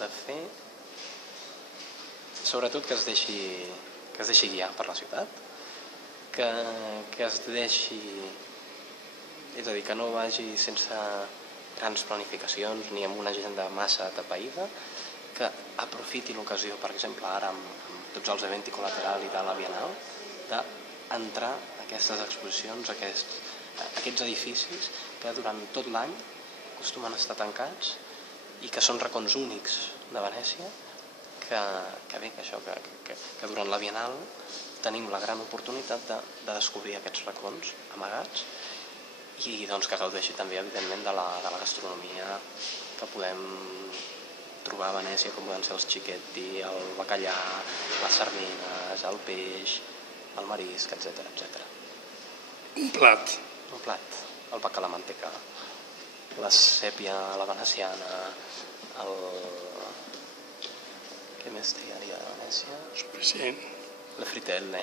de fer, sobretot que es deixi guiar per la ciutat, que es deixi, és a dir, que no vagi sense grans planificacions ni amb una agenda massa atapeïda, que aprofiti l'ocasió, per exemple, ara amb tots els events col·laterals i de la Bienal, d'entrar a aquestes exposicions, aquests edificis que durant tot l'any acostumen a estar tancats i que són racons únics de Venècia, que durant la Bienal tenim la gran oportunitat de descobrir aquests racons amagats i doncs que gaudeixi també, evidentment, de la gastronomia que podem trobar a Venècia, com poden ser els xiquetti, el bacallà, les sardines, el peix, el marisc, etc. Un plat, el pa a la manteca, la sèpia a la veneciana, què més triaria de Venècia? suficient. Le fritelle.